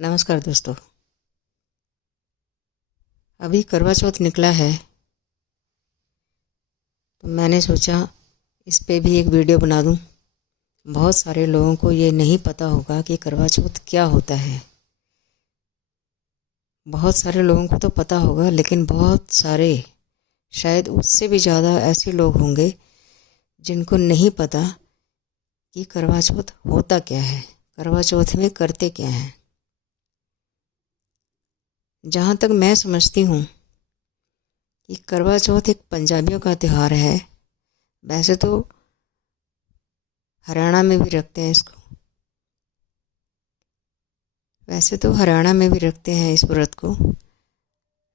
नमस्कार दोस्तों। अभी करवा चौथ निकला है तो मैंने सोचा इस पे भी एक वीडियो बना दूं। बहुत सारे लोगों को ये नहीं पता होगा कि करवा चौथ क्या होता है। बहुत सारे लोगों को तो पता होगा, लेकिन बहुत सारे, शायद उससे भी ज़्यादा ऐसे लोग होंगे जिनको नहीं पता कि करवा चौथ होता क्या है, करवा चौथ में करते क्या हैं। जहाँ तक मैं समझती हूँ कि करवा चौथ एक पंजाबियों का त्यौहार है। वैसे तो हरियाणा में भी रखते हैं इसको, इस व्रत को,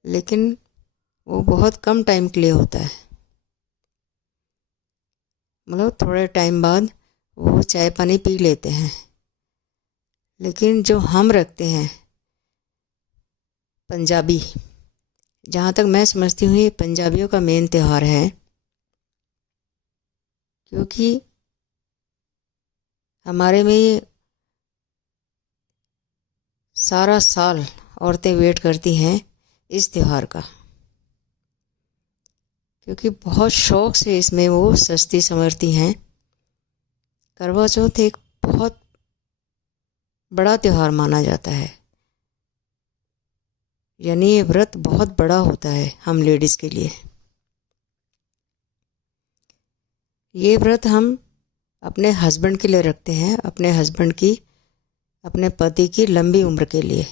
लेकिन वो बहुत कम टाइम के लिए होता है। मतलब थोड़े टाइम बाद वो चाय पानी पी लेते हैं। लेकिन जो हम रखते हैं पंजाबी, जहाँ तक मैं समझती हूँ ये पंजाबियों का मेन त्यौहार है, क्योंकि हमारे में ये सारा साल औरतें वेट करती हैं इस त्यौहार का, क्योंकि बहुत शौक़ से इसमें वो सजती संवरती हैं। करवा चौथ एक बहुत बड़ा त्यौहार माना जाता है, यानी ये व्रत बहुत बड़ा होता है हम लेडीज़ के लिए। ये व्रत हम अपने हस्बैंड के लिए रखते हैं, अपने पति की लंबी उम्र के लिए।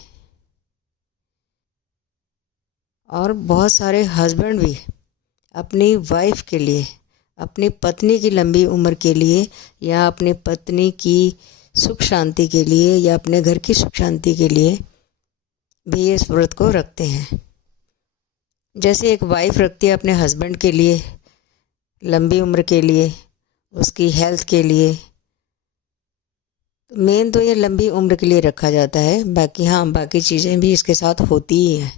और बहुत सारे हस्बैंड भी अपनी वाइफ के लिए, अपनी पत्नी की लंबी उम्र के लिए, या अपनी पत्नी की सुख शांति के लिए, या अपने घर की सुख शांति के लिए भी इस व्रत को रखते हैं। जैसे एक वाइफ रखती है अपने हस्बैंड के लिए लंबी उम्र के लिए, उसकी हेल्थ के लिए। मेन तो ये लंबी उम्र के लिए रखा जाता है। बाकी चीज़ें भी इसके साथ होती ही हैं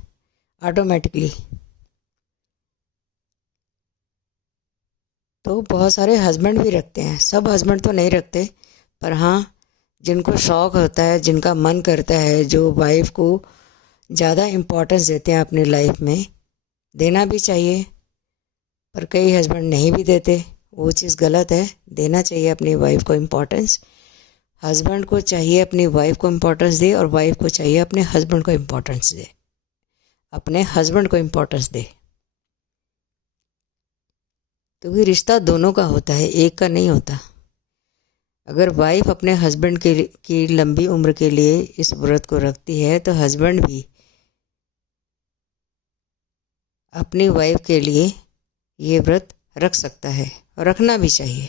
ऑटोमेटिकली। तो बहुत सारे हस्बैंड भी रखते हैं, सब हस्बैंड तो नहीं रखते, पर हाँ, जिनको शौक़ होता है, जिनका मन करता है, जो वाइफ को ज़्यादा इम्पोर्टेंस देते हैं अपनी लाइफ में, देना भी चाहिए। पर कई हस्बैंड नहीं भी देते, वो चीज़ गलत है। देना चाहिए अपनी वाइफ को इम्पोर्टेंस। हस्बैंड को चाहिए अपनी वाइफ को इम्पोर्टेंस दे, और वाइफ को चाहिए अपने हस्बैंड को इम्पोर्टेंस दे, क्योंकि रिश्ता दोनों का होता है, एक का नहीं होता। अगर वाइफ अपने हस्बैंड की लंबी उम्र के लिए इस व्रत को रखती है, तो हस्बैंड भी अपनी वाइफ के लिए ये व्रत रख सकता है, और रखना भी चाहिए।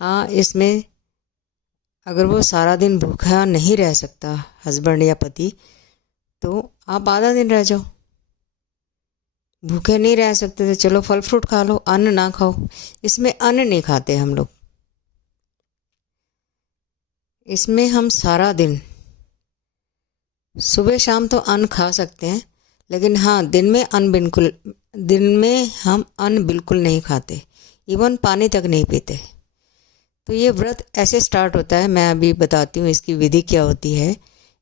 हाँ, इसमें अगर वो सारा दिन भूखा नहीं रह सकता हस्बैंड या पति, तो आप आधा दिन रह जाओ। भूखे नहीं रह सकते तो चलो फल फ्रूट खा लो, अन्न ना खाओ। इसमें अन्न नहीं खाते हम लोग। इसमें हम सारा दिन, सुबह शाम तो अन्न खा सकते हैं, लेकिन हाँ, दिन में हम अन्न बिल्कुल नहीं खाते, इवन पानी तक नहीं पीते। तो ये व्रत ऐसे स्टार्ट होता है। मैं अभी बताती हूँ इसकी विधि क्या होती है,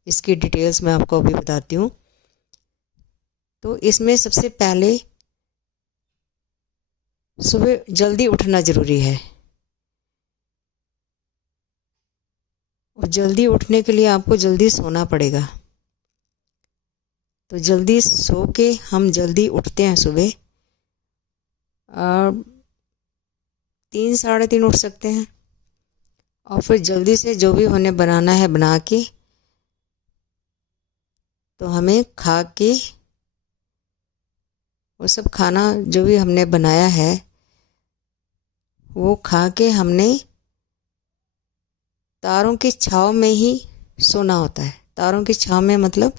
इसकी डिटेल्स मैं आपको अभी बताती हूँ। तो इसमें सबसे पहले सुबह जल्दी उठना ज़रूरी है, और जल्दी उठने के लिए आपको जल्दी सोना पड़ेगा। तो जल्दी सो के हम जल्दी उठते हैं सुबह, 3 साढ़े 3 उठ सकते हैं, और फिर जल्दी से जो भी हमें बनाना है बना के, तो हमें खा के वो सब खाना जो भी हमने बनाया है वो खा के हमने तारों की छाँव में ही सोना होता है। तारों की छाँव में मतलब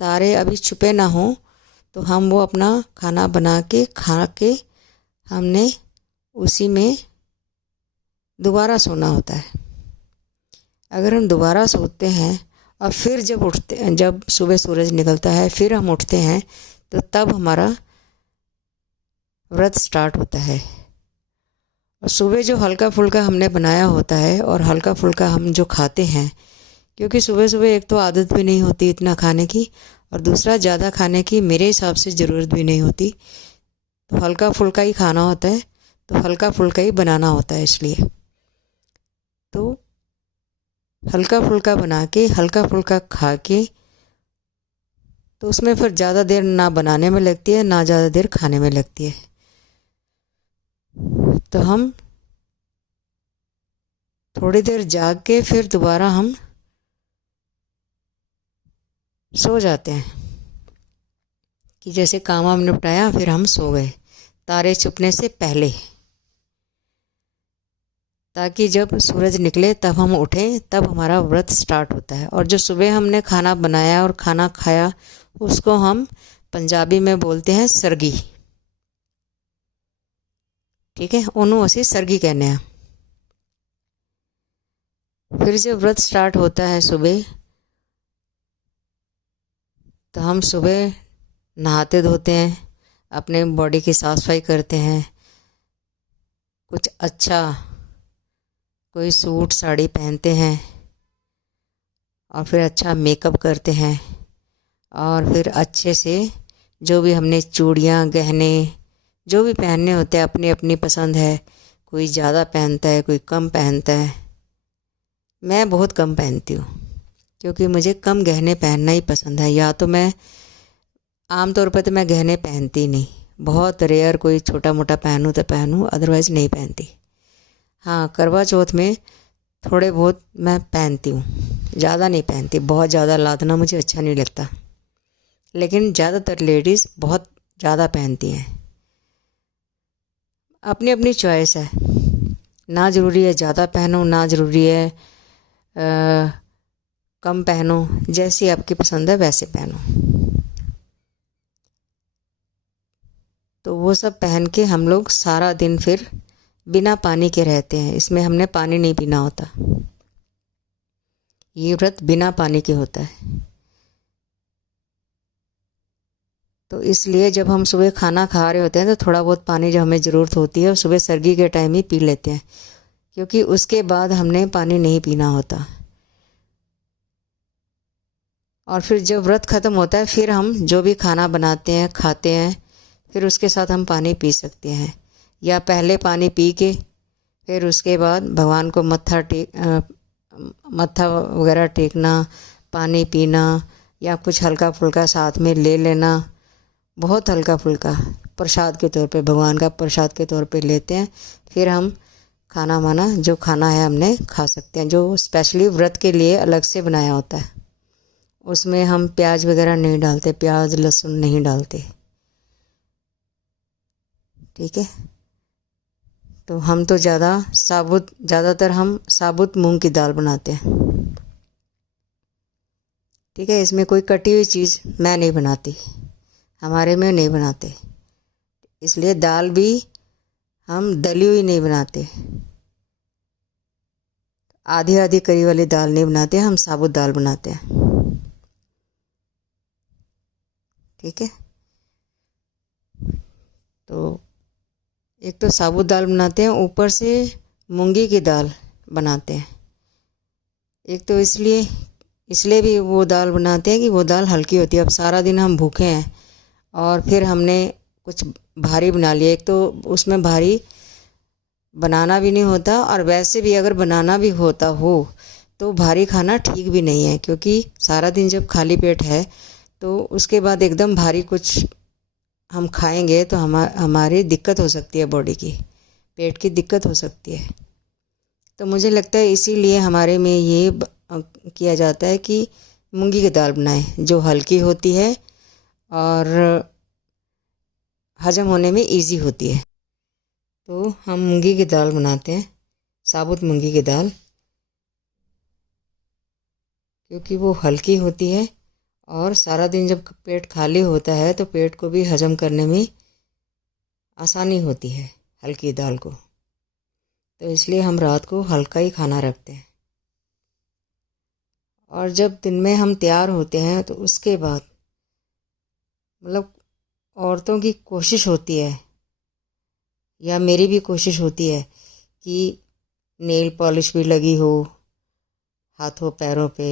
तारे अभी छुपे ना हों, तो हम वो अपना खाना बना के खा के हमने उसी में दोबारा सोना होता है। अगर हम दोबारा सोते हैं और फिर जब सुबह सूरज निकलता है फिर हम उठते हैं, तो तब हमारा व्रत स्टार्ट होता है। और सुबह जो हल्का फुल्का हमने बनाया होता है और हल्का फुल्का हम जो खाते हैं, क्योंकि सुबह सुबह एक तो आदत भी नहीं होती इतना खाने की, और दूसरा ज़्यादा खाने की मेरे हिसाब से ज़रूरत भी नहीं होती। तो हल्का फुल्का ही खाना होता है, तो हल्का फुल्का ही बनाना होता है। इसलिए तो हल्का फुल्का बना के हल्का फुल्का खा के, तो उसमें फिर ज़्यादा देर ना बनाने में लगती है ना ज़्यादा देर खाने में लगती है। तो हम थोड़ी देर जाग के फिर दोबारा हम सो जाते हैं कि जैसे काम वाम निपटाया फिर हम सो गए तारे छुपने से पहले, ताकि जब सूरज निकले तब हम उठें, तब हमारा व्रत स्टार्ट होता है। और जो सुबह हमने खाना बनाया और खाना खाया उसको हम पंजाबी में बोलते हैं सरगी। ठीक है, ओनू असी सरगी कहने हैं। फिर जब व्रत स्टार्ट होता है सुबह, तो हम सुबह नहाते धोते हैं, अपने बॉडी की साफ सफाई करते हैं, कुछ अच्छा कोई सूट साड़ी पहनते हैं और फिर अच्छा मेकअप करते हैं, और फिर अच्छे से जो भी हमने चूड़ियाँ गहने जो भी पहनने होते हैं अपनी अपनी पसंद है। कोई ज़्यादा पहनता है, कोई कम पहनता है। मैं बहुत कम पहनती हूँ क्योंकि मुझे कम गहने पहनना ही पसंद है। या तो मैं आम तौर पर तो मैं गहने पहनती नहीं, बहुत रेयर कोई छोटा मोटा पहनूँ तो पहनूँ, अदरवाइज़ नहीं पहनती। हाँ, करवा चौथ में थोड़े बहुत मैं पहनती हूँ, ज़्यादा नहीं पहनती। बहुत ज़्यादा लादना मुझे अच्छा नहीं लगता, लेकिन ज़्यादातर लेडीज़ बहुत ज़्यादा पहनती हैं। अपनी अपनी चॉइस है, ना ज़रूरी है ज़्यादा पहनो, ना ज़रूरी है कम पहनो, जैसी आपकी पसंद है वैसे पहनो। तो वो सब पहन के हम लोग सारा दिन फिर बिना पानी के रहते हैं। इसमें हमने पानी नहीं पीना होता, ये व्रत बिना पानी के होता है। तो इसलिए जब हम सुबह खाना खा रहे होते हैं तो थोड़ा बहुत पानी जो हमें ज़रूरत होती है सुबह सरगी के टाइम ही पी लेते हैं, क्योंकि उसके बाद हमने पानी नहीं पीना होता। और फिर जब व्रत ख़त्म होता है फिर हम जो भी खाना बनाते हैं खाते हैं, फिर उसके साथ हम पानी पी सकते हैं, या पहले पानी पी के फिर उसके बाद भगवान को मत्था वगैरह टेकना, पानी पीना, या कुछ हल्का फुल्का साथ में ले लेना। बहुत हल्का फुल्का प्रसाद के तौर पे, भगवान का प्रसाद के तौर पे लेते हैं। फिर हम खाना वाना जो खाना है हमने खा सकते हैं, जो स्पेशली व्रत के लिए अलग से बनाया होता है। उसमें हम प्याज वगैरह नहीं डालते, प्याज लहसुन नहीं डालते। ठीक है, तो हम तो ज़्यादातर हम साबुत मूंग की दाल बनाते हैं। ठीक है, इसमें कोई कटी हुई चीज़ मैं नहीं बनाती, हमारे में नहीं बनाते। इसलिए दाल भी हम दली हुई नहीं बनाते, आधी आधी करी वाली दाल नहीं बनाते, हम साबुत दाल बनाते हैं। ठीक है, तो एक तो साबुत दाल बनाते हैं, ऊपर से मूंगी की दाल बनाते हैं। एक तो इसलिए भी वो दाल बनाते हैं कि वो दाल हल्की होती है। अब सारा दिन हम भूखे हैं और फिर हमने कुछ भारी बना लिया, एक तो उसमें भारी बनाना भी नहीं होता, और वैसे भी अगर बनाना भी होता हो तो भारी खाना ठीक भी नहीं है, क्योंकि सारा दिन जब खाली पेट है तो उसके बाद एकदम भारी कुछ हम खाएंगे तो हमारी दिक्कत हो सकती है, बॉडी की पेट की दिक्कत हो सकती है। तो मुझे लगता है इसीलिए हमारे में ये किया जाता है कि मूंगी की दाल बनाएं, जो हल्की होती है और हजम होने में इजी होती है। तो हम मूंगी की दाल बनाते हैं, साबुत मूंगी की दाल, क्योंकि वो हल्की होती है और सारा दिन जब पेट खाली होता है तो पेट को भी हजम करने में आसानी होती है हल्की दाल को। तो इसलिए हम रात को हल्का ही खाना रखते हैं। और जब दिन में हम तैयार होते हैं तो उसके बाद मतलब औरतों की कोशिश होती है, या मेरी भी कोशिश होती है कि नेल पॉलिश भी लगी हो, हाथों पैरों पे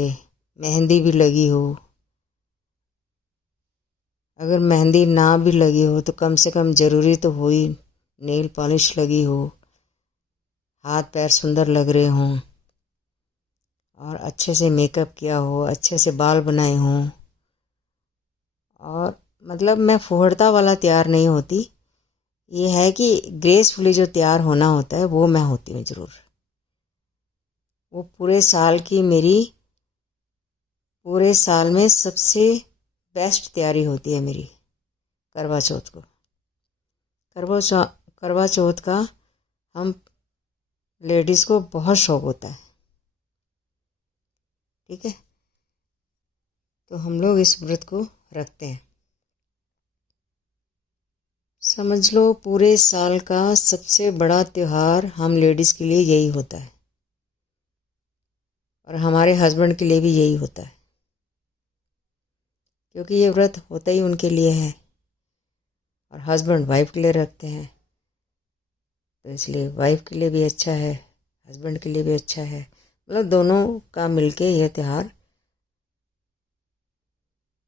मेहंदी भी लगी हो। अगर मेहंदी ना भी लगी हो तो कम से कम ज़रूरी तो हो ही नेल पॉलिश लगी हो, हाथ पैर सुंदर लग रहे हों और अच्छे से मेकअप किया हो, अच्छे से बाल बनाए हों। और मतलब मैं फुहड़ता वाला तैयार नहीं होती, ये है कि ग्रेसफुली जो तैयार होना होता है वो मैं होती हूँ ज़रूर। वो पूरे साल की मेरी, पूरे साल में सबसे बेस्ट तैयारी होती है मेरी करवा चौथ को। करवा चौथ का हम लेडीज़ को बहुत शौक होता है, ठीक है। तो हम लोग इस व्रत को रखते हैं। समझ लो पूरे साल का सबसे बड़ा त्यौहार हम लेडीज़ के लिए यही होता है और हमारे हस्बैंड के लिए भी यही होता है, क्योंकि ये व्रत होता ही उनके लिए है और हस्बैंड वाइफ के लिए रखते हैं। तो इसलिए वाइफ के लिए भी अच्छा है, हस्बैंड के लिए भी अच्छा है, मतलब दोनों का मिलके यह त्यौहार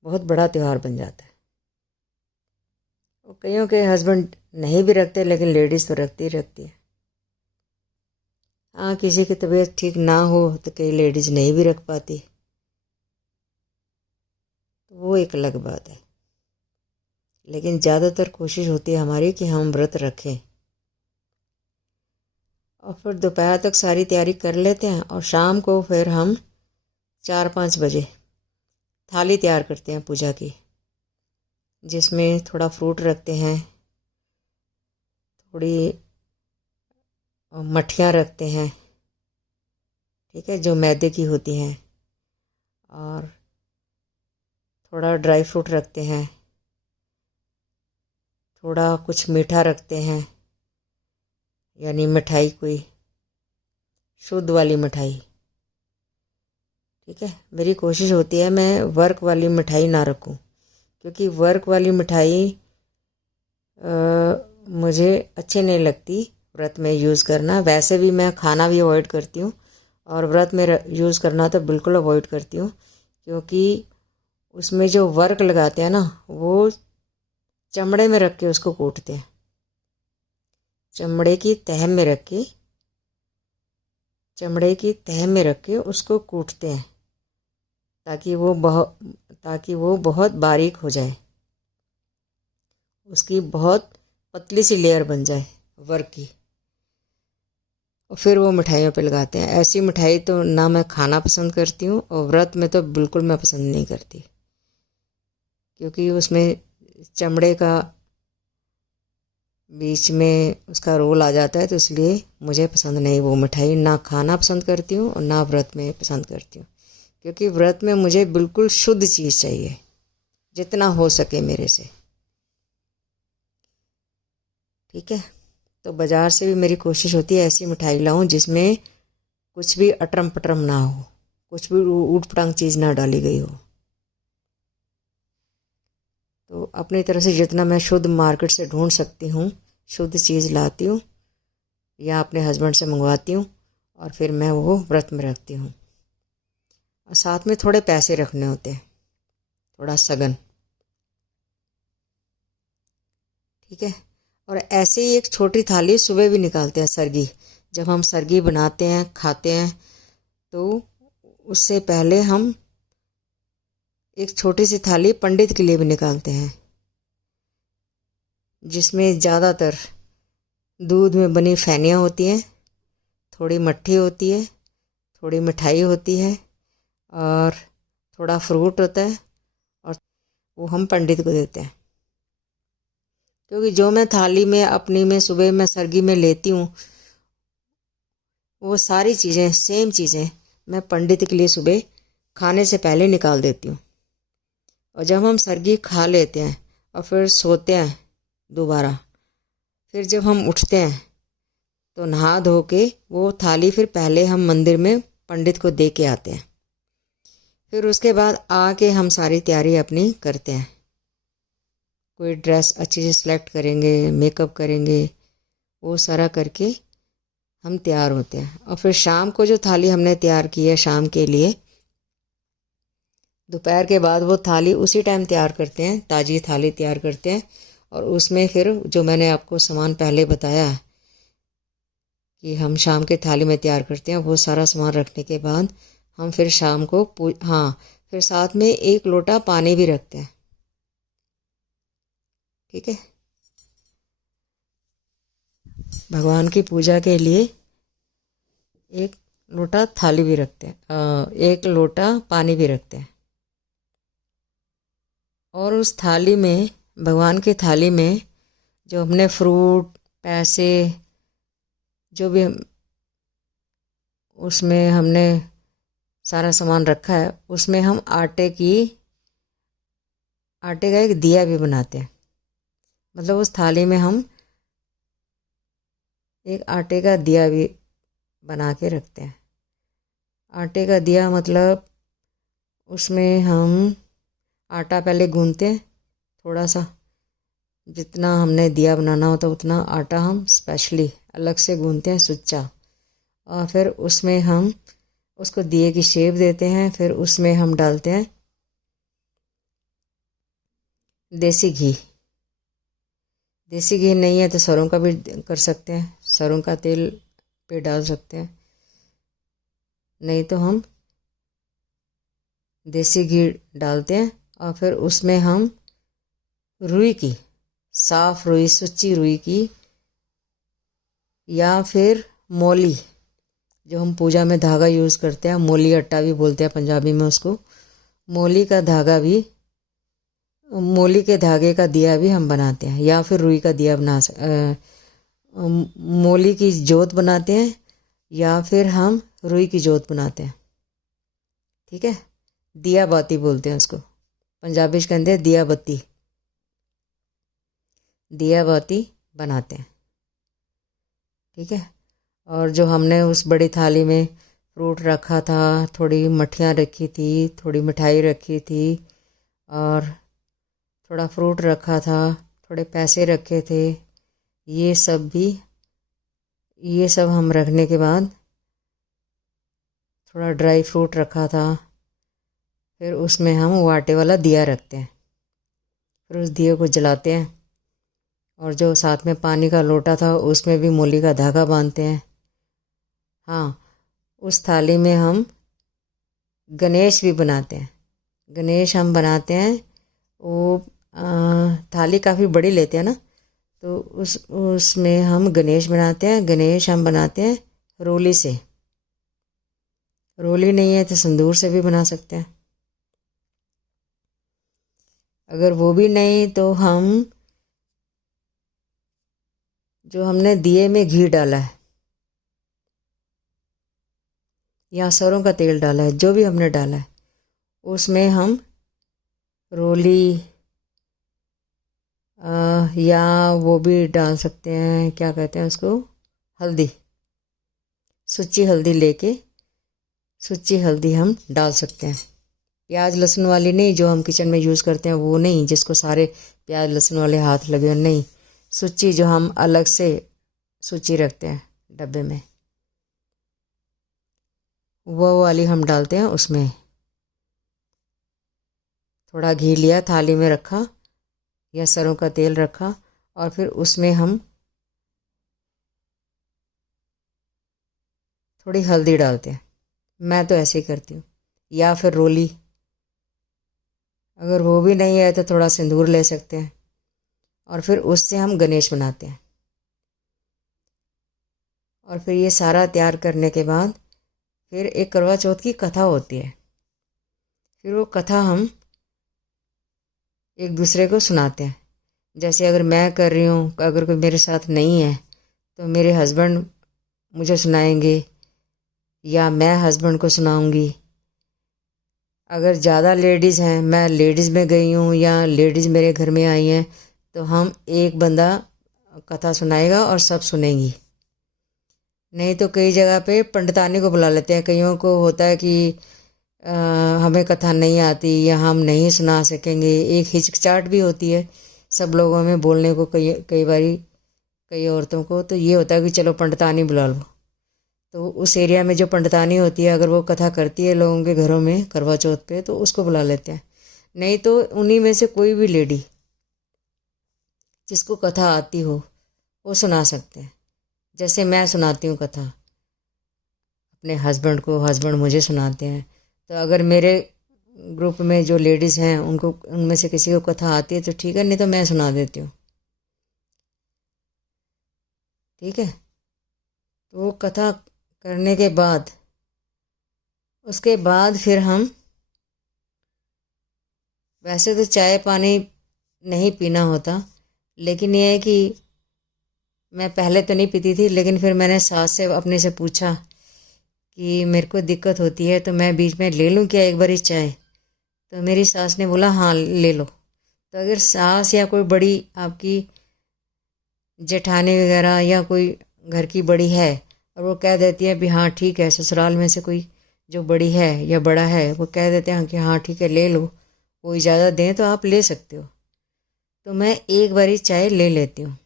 बहुत बड़ा त्यौहार बन जाता है। और कईयों के हस्बैंड नहीं भी रखते, लेकिन लेडीज़ तो रखती ही रखती है। हाँ, किसी की तबीयत ठीक ना हो तो कई लेडीज़ नहीं भी रख पाती, तो वो एक अलग बात है। लेकिन ज़्यादातर कोशिश होती है हमारी कि हम व्रत रखें और फिर दोपहर तक सारी तैयारी कर लेते हैं और शाम को फिर हम 4-5 बजे थाली तैयार करते हैं पूजा की, जिसमें थोड़ा फ्रूट रखते हैं, थोड़ी मठियाँ रखते हैं, ठीक है, जो मैदे की होती हैं, और थोड़ा ड्राई फ्रूट रखते हैं, थोड़ा कुछ मीठा रखते हैं, यानी मिठाई कोई शुद्ध वाली मिठाई, ठीक है। मेरी कोशिश होती है मैं वर्क वाली मिठाई ना रखूं, क्योंकि वर्क वाली मिठाई मुझे अच्छी नहीं लगती व्रत में यूज़ करना। वैसे भी मैं खाना भी अवॉइड करती हूँ और व्रत में यूज़ करना तो बिल्कुल अवॉइड करती हूँ, क्योंकि उसमें जो वर्क लगाते हैं ना, वो चमड़े में रख के उसको कूटते हैं, चमड़े की तह में रख के, चमड़े की तह में रख के उसको कूटते हैं ताकि वो बहुत बारीक हो जाए, उसकी बहुत पतली सी लेयर बन जाए वर्क की, और फिर वो मिठाइयों पे लगाते हैं। ऐसी मिठाई तो ना मैं खाना पसंद करती हूँ और व्रत में तो बिल्कुल मैं पसंद नहीं करती, क्योंकि उसमें चमड़े का बीच में उसका रोल आ जाता है, तो इसलिए मुझे पसंद नहीं वो मिठाई। ना खाना पसंद करती हूँ और ना व्रत में पसंद करती हूँ, क्योंकि व्रत में मुझे बिल्कुल शुद्ध चीज़ चाहिए, जितना हो सके मेरे से, ठीक है। तो बाज़ार से भी मेरी कोशिश होती है ऐसी मिठाई लाऊं जिसमें कुछ भी अटरम पटरम ना हो, कुछ भी ऊट पटांग चीज़ ना डाली गई हो। तो अपनी तरफ से जितना मैं शुद्ध मार्केट से ढूंढ सकती हूँ शुद्ध चीज़ लाती हूँ या अपने हस्बैंड से मंगवाती हूँ और फिर मैं वो व्रत में रखती हूँ। और साथ में थोड़े पैसे रखने होते हैं, थोड़ा सगन, ठीक है। और ऐसे ही एक छोटी थाली सुबह भी निकालते हैं सरगी, जब हम सरगी बनाते हैं खाते हैं तो उससे पहले हम एक छोटी सी थाली पंडित के लिए भी निकालते हैं, जिसमें ज़्यादातर दूध में बनी फैनियाँ होती हैं, थोड़ी मट्ठी होती है, थोड़ी मिठाई होती है और थोड़ा फ्रूट होता है, और वो हम पंडित को देते हैं। क्योंकि जो मैं थाली में अपनी में सुबह मैं सरगी में लेती हूँ, वो सारी चीज़ें सेम चीज़ें मैं पंडित के लिए सुबह खाने से पहले निकाल देती हूँ। और जब हम सरगी खा लेते हैं और फिर सोते हैं दोबारा, फिर जब हम उठते हैं तो नहा धो के वो थाली फिर पहले हम मंदिर में पंडित को दे के आते हैं। फिर उसके बाद आके हम सारी तैयारी अपनी करते हैं, कोई ड्रेस अच्छी से सिलेक्ट करेंगे, मेकअप करेंगे, वो सारा करके हम तैयार होते हैं। और फिर शाम को जो थाली हमने तैयार की है शाम के लिए, दोपहर के बाद वो थाली उसी टाइम तैयार करते हैं, ताज़ी थाली तैयार करते हैं। और उसमें फिर जो मैंने आपको सामान पहले बताया है कि हम शाम के थाली में तैयार करते हैं, वो सारा सामान रखने के बाद हम फिर शाम को हाँ, फिर साथ में 1 लोटा पानी भी रखते हैं। ठीक है, भगवान की पूजा के लिए 1 लोटा थाली भी रखते हैं, 1 लोटा पानी भी रखते हैं। और उस थाली में, भगवान की थाली में जो हमने फ्रूट, पैसे, जो भी उसमें हमने सारा सामान रखा है, उसमें हम आटे का एक दिया भी बनाते हैं। मतलब उस थाली में हम एक आटे का दिया भी बना के रखते हैं। आटे का दिया मतलब उसमें हम आटा पहले गूंथते हैं, थोड़ा सा, जितना हमने दिया बनाना होता है उतना आटा हम स्पेशली अलग से गूंथते हैं, सुच्चा। और फिर उसमें हम उसको दिए की शेप देते हैं। फिर उसमें हम डालते हैं देसी घी। देसी घी नहीं है तो सरों का भी कर सकते हैं, सरों का तेल पे डाल सकते हैं, नहीं तो हम देसी घी डालते हैं। और फिर उसमें हम रुई की, साफ रुई, सुच्ची रुई की, या फिर मोली, जो हम पूजा में धागा यूज़ करते हैं, मोली अट्टा भी बोलते हैं पंजाबी में उसको, मोली का धागा भी, मोली के धागे का दिया भी हम बनाते हैं। या फिर रुई का दिया मोली की जोत बनाते हैं, या फिर हम रुई की जोत बनाते हैं। ठीक है, दिया बाती बोलते हैं उसको, पंजाबी में कहते हैं दिया बत्ती, दिया बाती बनाते हैं। ठीक है, और जो हमने उस बड़ी थाली में फ्रूट रखा था, थोड़ी मठियाँ रखी थी, थोड़ी मिठाई रखी थी, और थोड़ा फ्रूट रखा था, थोड़े पैसे रखे थे, ये सब हम रखने के बाद थोड़ा ड्राई फ्रूट रखा था। फिर उसमें हम वो आटे वाला दिया रखते हैं। फिर उस दिए को जलाते हैं, और जो साथ में पानी का लोटा था उसमें भी मोली का धागा बांधते हैं। हाँ, उस थाली में हम गणेश भी बनाते हैं। गणेश हम बनाते हैं, वो थाली काफ़ी बड़ी लेते हैं ना, तो उसमें हम गणेश बनाते हैं। गणेश हम बनाते हैं रोली से, रोली नहीं है तो संदूर से भी बना सकते हैं। अगर वो भी नहीं तो हम जो हमने दिए में घी डाला है या सरों का तेल डाला है, जो भी हमने डाला है, उसमें हम रोली या वो भी डाल सकते हैं, क्या कहते हैं उसको, हल्दी, सुच्ची हल्दी लेके, सुच्ची हल्दी हम डाल सकते हैं। प्याज लहसुन वाली नहीं, जो हम किचन में यूज़ करते हैं वो नहीं, जिसको सारे प्याज लहसुन वाले हाथ लगे, नहीं, सुच्ची जो हम अलग से सूची रखते हैं डब्बे में, वो वाली हम डालते हैं। उसमें थोड़ा घी लिया, थाली में रखा या सरों का तेल रखा, और फिर उसमें हम थोड़ी हल्दी डालते हैं। मैं तो ऐसे ही करती हूँ, या फिर रोली, अगर वो भी नहीं है तो थोड़ा सिंदूर ले सकते हैं। और फिर उससे हम गणेश बनाते हैं। और फिर ये सारा तैयार करने के बाद फिर एक करवा चौथ की कथा होती है। फिर वो कथा हम एक दूसरे को सुनाते हैं। जैसे अगर मैं कर रही हूँ, अगर कोई मेरे साथ नहीं है तो मेरे हस्बैंड मुझे सुनाएंगे, या मैं हस्बैंड को सुनाऊंगी। अगर ज़्यादा लेडीज़ हैं, मैं लेडीज़ में गई हूँ या लेडीज़ मेरे घर में आई हैं, तो हम एक बंदा कथा सुनाएगा और सब सुनेंगी। नहीं तो कई जगह पे पंडितानी को बुला लेते हैं। कईयों को होता है कि हमें कथा नहीं आती या हम नहीं सुना सकेंगे, एक हिचकिचाहट भी होती है सब लोगों में बोलने को, कई बारी कई औरतों को तो ये होता है कि चलो पंडितानी बुला लो। तो उस एरिया में जो पंडितानी होती है, अगर वो कथा करती है लोगों के घरों में करवा चौथ पे, तो उसको बुला लेते हैं। नहीं तो उन्हीं में से कोई भी लेडी जिसको कथा आती हो वो सुना सकते हैं। जैसे मैं सुनाती हूँ कथा अपने हस्बैंड को, हस्बैंड मुझे सुनाते हैं। तो अगर मेरे ग्रुप में जो लेडीज़ हैं उनको, उनमें से किसी को कथा आती है तो ठीक है, नहीं तो मैं सुना देती हूँ। ठीक है। तो वो कथा करने के बाद, उसके बाद फिर हम, वैसे तो चाय पानी नहीं पीना होता, लेकिन ये है कि मैं पहले तो नहीं पीती थी, लेकिन फिर मैंने सास से अपने से पूछा कि मेरे को दिक्कत होती है तो मैं बीच में ले लूँ क्या एक बारी चाय। तो मेरी सास ने बोला हाँ ले लो। तो अगर सास या कोई बड़ी आपकी जेठानी वगैरह या कोई घर की बड़ी है और वो कह देती है भी हाँ ठीक है, ससुराल में से कोई जो बड़ी है या बड़ा है वो कह देते हैं कि हाँ ठीक है ले लो, वो इजाज़त दें तो आप ले सकते हो, तो मैं एक बारी चाय ले लेती हूँ।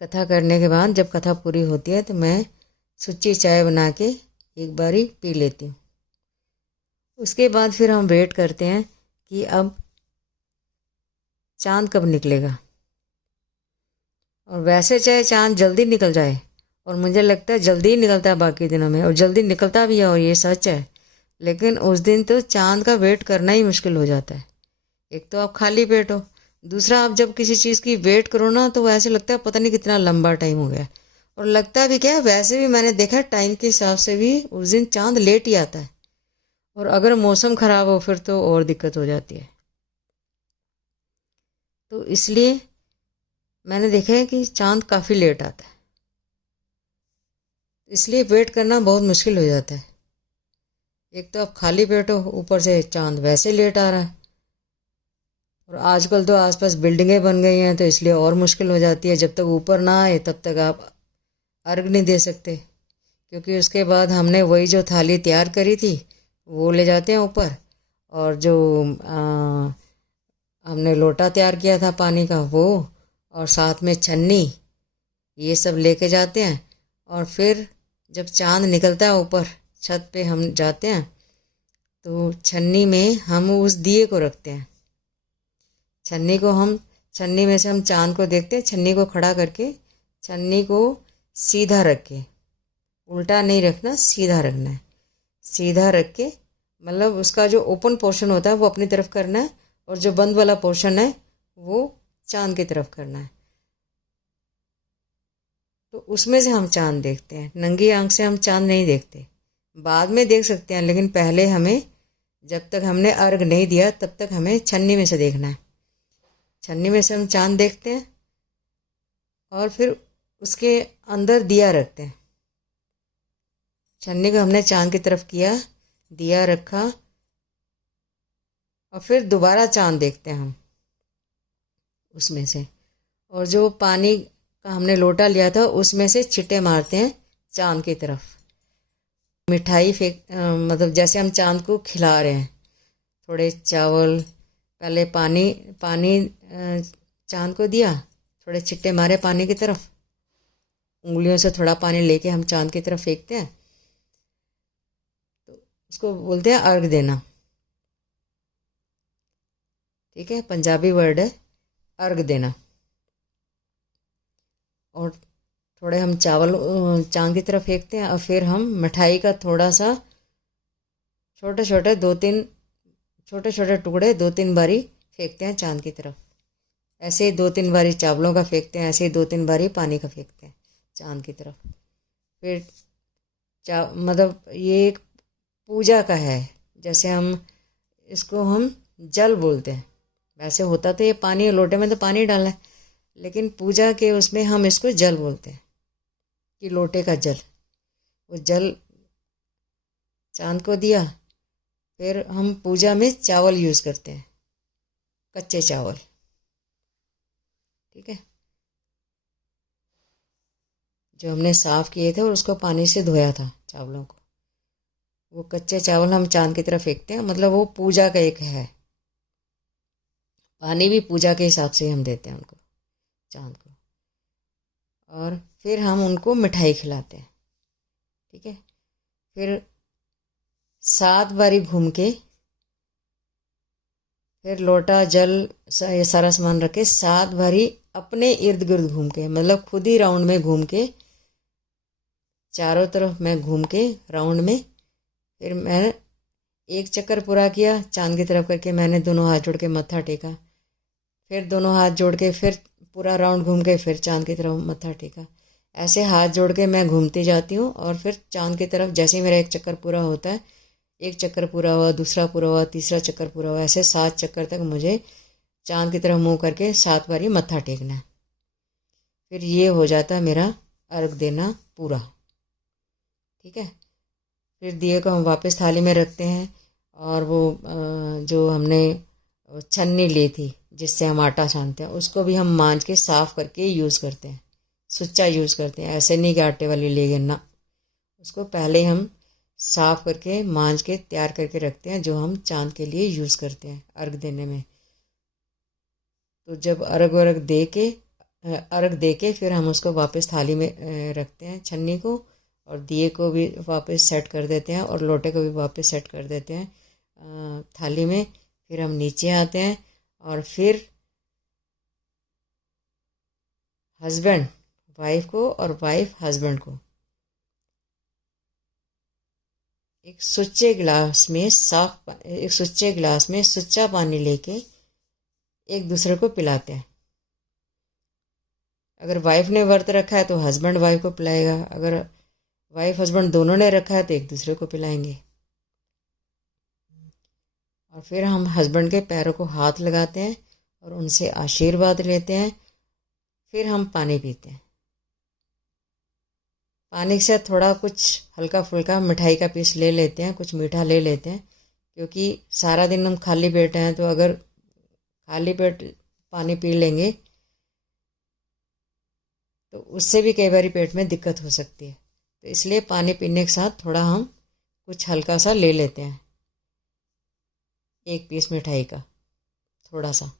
कथा करने के बाद जब कथा पूरी होती है तो मैं सुच्ची चाय बना के एक बारी पी लेती हूँ। उसके बाद फिर हम वेट करते हैं कि अब चांद कब निकलेगा। और वैसे चाहे चांद जल्दी निकल जाए, और मुझे लगता है जल्दी ही निकलता है बाकी दिनों में, और जल्दी निकलता भी है और ये सच है, लेकिन उस दिन तो चांद का वेट करना ही मुश्किल हो जाता है। एक तो आप खाली पेट हो, दूसरा आप जब किसी चीज़ की वेट करो ना तो ऐसे लगता है पता नहीं कितना लंबा टाइम हो गया। और लगता भी क्या है, वैसे भी मैंने देखा टाइम के हिसाब से भी उस दिन चांद लेट ही आता है, और अगर मौसम ख़राब हो फिर तो और दिक्कत हो जाती है। तो इसलिए मैंने देखा है कि चांद काफ़ी लेट आता है, इसलिए वेट करना बहुत मुश्किल हो जाता है। एक तो आप खाली पेट हो, ऊपर से चांद वैसे लेट आ रहा है, और आजकल तो आसपास बिल्डिंगें बन गई हैं तो इसलिए और मुश्किल हो जाती है। जब तक ऊपर ना आए तब तक आप अर्घ नहीं दे सकते, क्योंकि उसके बाद हमने वही जो थाली तैयार करी थी वो ले जाते हैं ऊपर, और जो हमने लोटा तैयार किया था पानी का वो, और साथ में छन्नी, ये सब लेके जाते हैं। और फिर जब चांद निकलता है ऊपर छत पे हम जाते हैं तो छन्नी में हम उस दिए को रखते हैं। छन्नी में से हम चांद को देखते हैं, छन्नी को खड़ा करके, छन्नी को सीधा रख के, उल्टा नहीं रखना, सीधा रखना है। सीधा रख के मतलब उसका जो ओपन पोर्शन होता है वो अपनी तरफ करना है, और जो बंद वाला पोर्शन है वो चांद की तरफ करना है। तो उसमें से हम चांद देखते हैं। नंगी आंख से हम चांद नहीं देखते, बाद में देख सकते हैं, लेकिन पहले हमें, जब तक हमने अर्घ नहीं दिया तब तक हमें छन्नी में से देखना है। छन्नी में से हम चांद देखते हैं और फिर उसके अंदर दिया रखते हैं। छन्नी को हमने चांद की तरफ किया, दिया रखा, और फिर दोबारा चांद देखते हैं हम उसमें से, और जो पानी का हमने लोटा लिया था उसमें से छिट्टे मारते हैं चांद की तरफ। मिठाई मतलब जैसे हम चांद को खिला रहे हैं, थोड़े चावल, पहले पानी पानी चांद को दिया, थोड़े छिट्टे मारे पानी की तरफ, उंगलियों से थोड़ा पानी लेके हम चांद की तरफ फेंकते हैं, तो उसको बोलते हैं अर्घ देना। ठीक है, पंजाबी वर्ड है अर्घ देना। और थोड़े हम चावल चांद की तरफ फेंकते हैं, और फिर हम मिठाई का थोड़ा सा छोटे छोटे छोटे छोटे टुकड़े 2-3 बारी फेंकते हैं चांद की तरफ। ऐसे ही 2-3 बारी चावलों का फेंकते हैं, ऐसे ही 2-3 बारी पानी का फेंकते हैं चांद की तरफ। फिर मतलब ये एक पूजा का है, जैसे इसको हम जल बोलते हैं। वैसे होता तो ये पानी, लोटे में तो पानी डाला है, लेकिन पूजा के उसमें हम इसको जल बोलते हैं कि लोटे का जल। वो जल चांद को दिया, फिर हम पूजा में चावल यूज़ करते हैं, कच्चे चावल। ठीक है, जो हमने साफ़ किए थे और उसको पानी से धोया था चावलों को, वो कच्चे चावल हम चांद की तरफ फेंकते हैं। मतलब वो पूजा का एक है, पानी भी पूजा के हिसाब से हम देते हैं उनको, चांद को। और फिर हम उनको मिठाई खिलाते हैं। ठीक है, फिर 7 बारी घूम के, फिर लोटा जल ये सारा सामान रख के 7 बारी अपने इर्द गिर्द घूम के, मतलब खुद ही राउंड में घूम के, चारों तरफ मैं घूम के राउंड में, फिर मैं एक चक्कर पूरा किया चांद की तरफ करके, मैंने दोनों हाथ जोड़ के मत्था टेका, फिर दोनों हाथ जोड़ के फिर पूरा राउंड घूम के फिर चांद की तरफ मत्था टेका। ऐसे हाथ जोड़ के मैं घूमती जाती हूँ और फिर चांद की तरफ जैसे ही मेरा एक चक्कर पूरा होता है, एक चक्कर पूरा हुआ, दूसरा पूरा हुआ, तीसरा चक्कर पूरा हुआ, ऐसे 7 चक्कर तक मुझे चांद की तरफ मुंह करके 7 बारी मत्था टेकना है। फिर ये हो जाता है मेरा अर्घ देना पूरा। ठीक है, फिर दिए को हम वापस थाली में रखते हैं और वो जो हमने छन्नी ली थी जिससे हम आटा छानते हैं, उसको भी हम मांज के साफ़ करके यूज़ करते हैं, सुच्चा यूज़ करते हैं। ऐसे नहीं कि आटे वाली ले गए ना, उसको पहले हम साफ़ करके मांज के तैयार करके रखते हैं, जो हम चांद के लिए यूज़ करते हैं अर्घ देने में। तो जब अर्घ दे के फिर हम उसको वापस थाली में रखते हैं, छन्नी को, और दिए को भी वापस सेट कर देते हैं और लोटे को भी वापस सेट कर देते हैं थाली में। फिर हम नीचे आते हैं और फिर हस्बैंड वाइफ को और वाइफ हस्बैंड को एक सुच्चे गिलास में सुच्चा पानी लेके एक दूसरे को पिलाते हैं। अगर वाइफ ने व्रत रखा है तो हस्बैंड वाइफ को पिलाएगा, अगर वाइफ हस्बैंड दोनों ने रखा है तो एक दूसरे को पिलाएंगे। और फिर हम हस्बैंड के पैरों को हाथ लगाते हैं और उनसे आशीर्वाद लेते हैं। फिर हम पानी पीते हैं। पानी से थोड़ा कुछ हल्का फुल्का मिठाई का पीस ले लेते हैं, कुछ मीठा ले लेते हैं, क्योंकि सारा दिन हम खाली पेट हैं, तो अगर खाली पेट पानी पी लेंगे तो उससे भी कई बार पेट में दिक्कत हो सकती है। तो इसलिए पानी पीने के साथ थोड़ा हम कुछ हल्का सा ले लेते हैं, एक पीस मिठाई का थोड़ा सा,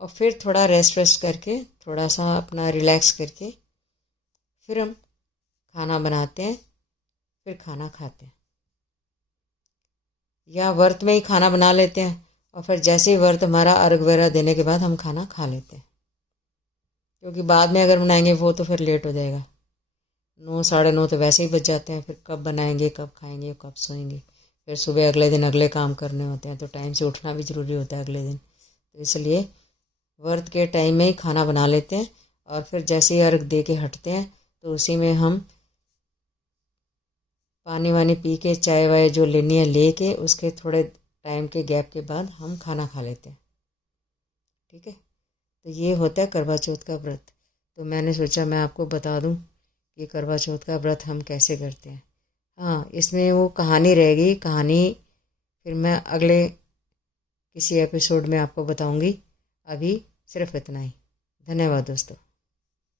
और फिर थोड़ा रेस्ट करके, थोड़ा सा अपना रिलैक्स करके फिर हम खाना बनाते हैं, फिर खाना खाते हैं। या व्रत में ही खाना बना लेते हैं और फिर जैसे ही व्रत हमारा अर्घ वगैरह देने के बाद हम खाना खा लेते हैं, क्योंकि बाद में अगर बनाएंगे वो तो फिर लेट हो जाएगा। 9 साढ़े 9 तो वैसे ही बज जाते हैं, फिर कब बनाएंगे, कब खाएंगे, कब सोएंगे, फिर सुबह अगले दिन अगले काम करने होते हैं, तो टाइम से उठना भी ज़रूरी होता है अगले दिन। तो इसलिए व्रत के टाइम में ही खाना बना लेते हैं और फिर जैसे ही अर्घ दे के हटते हैं तो उसी में हम पानी वानी पी के, चाय वाय जो लेनी है ले के, उसके थोड़े टाइम के गैप के बाद हम खाना खा लेते हैं। ठीक है, तो ये होता है करवा चौथ का व्रत। तो मैंने सोचा मैं आपको बता दूं कि करवा चौथ का व्रत हम कैसे करते हैं। हाँ, इसमें वो कहानी रहेगी, कहानी फिर मैं अगले किसी एपिसोड में आपको बताऊंगी। अभी सिर्फ इतना ही। धन्यवाद दोस्तों।